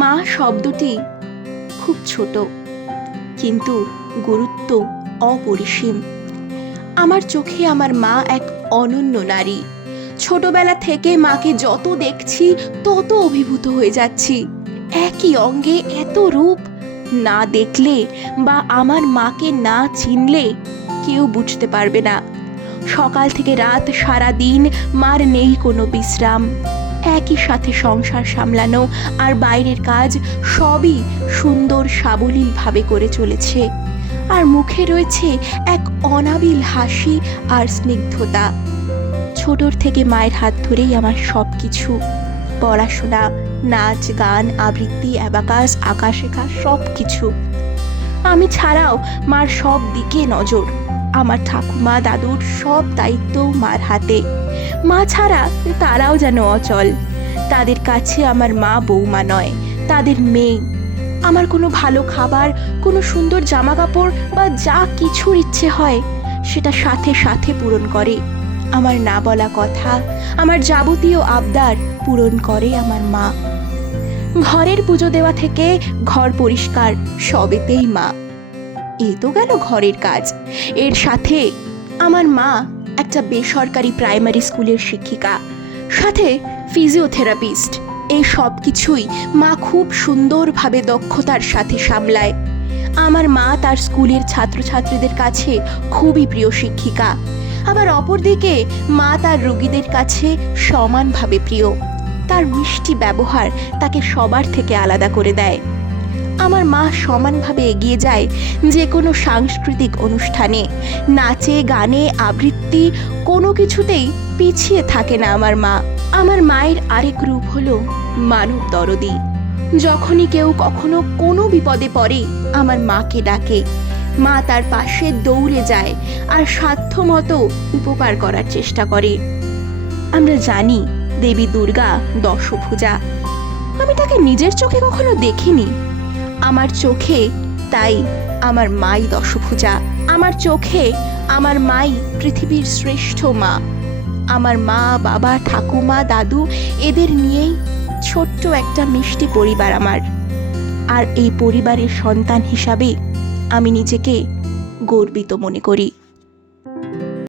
মা শব্দটি খুব ছোট, কিন্তু গুরুত্ব অপরিসীম। আমার চোখে আমার মা এক অনন্য নারী। ছোটবেলা থেকে মাকে যত দেখছি তত অভিভূত হয়ে যাচ্ছি। একই অঙ্গে এত রূপ, না দেখলে বা আমার মাকে না চিনলে কেউ বুঝতে পারবে না। সকাল থেকে রাত সারা দিন মার নেই কোনো বিশ্রাম। একই সাথে সংসার সামলানো আর বাইরের কাজ সবই সুন্দর সাবলীলভাবে করে চলেছে। আর মুখে রয়েছে এক অনাবিল হাসি আর স্নিগ্ধতা। ছোটর থেকে মায়ের হাত ধরেই আমার সব কিছু, পড়াশোনা, নাচ, গান, আবৃত্তি, অ্যাবাকাস, আঁকা শেখা সব কিছু। আমি ছাড়াও মার সব দিকে নজর। আমার ঠাকুমা দাদুর সব দায়িত্ব মার হাতে। মা ছাড়া তারাও যেন অচল। তাদের কাছে আমার মা বৌমা নয়, তাদের মেয়ে। আমার কোনো ভালো খাবার, কোনো সুন্দর জামা কাপড় বা যা কিছুর ইচ্ছে হয় সেটা সাথে সাথে পূরণ করে। আমার না বলা কথা, আমার যাবতীয় আবদার পূরণ করে আমার মা। ঘরের পুজো দেওয়া থেকে ঘর পরিষ্কার সবেতেই মা। এ তো গেল ঘরের কাজ। এর সাথে আমার মা একটা বেসরকারি প্রাইমারি স্কুলের শিক্ষিকা, সাথে ফিজিওথেরাপিস্ট। এই সব কিছুই মা খুব সুন্দরভাবে দক্ষতার সাথে সামলায়। আমার মা তার স্কুলের ছাত্রছাত্রীদের কাছে খুবই প্রিয় শিক্ষিকা। আবার অপরদিকে মা তার রোগীদের কাছে সমানভাবে প্রিয়। তার মিষ্টি ব্যবহার তাকে সবার থেকে আলাদা করে দেয়। আমার মা সমানভাবে এগিয়ে যায় যে কোনো সাংস্কৃতিক অনুষ্ঠানে, নাচে, গানে, আবৃত্তি, কোনো কিছুতেই পিছিয়ে থাকে না আমার মা। আমার মায়ের আরেক রূপ হলো মানব দরদি। যখনই কেউ কখনো কোনো বিপদে পড়ে আমার মাকে ডাকে। মা তার পাশে দৌড়ে যায় আর সাধ্যমতো উপকার করার চেষ্টা করে। আমরা জানি দেবী দুর্গা দশভুজা। আমি তাকে নিজের চোখে কখনো দেখিনি। আমার চোখে তাই আমার মাই দশভুজা। আমার চোখে আমার মাই পৃথিবীর শ্রেষ্ঠ মা। আমার মা, বাবা, ঠাকুমা, দাদু এদের নিয়েই ছোট্ট একটা মিষ্টি পরিবার আমার। আর এই পরিবারের সন্তান হিসাবে আমি নিজেকে গর্বিত মনে করি।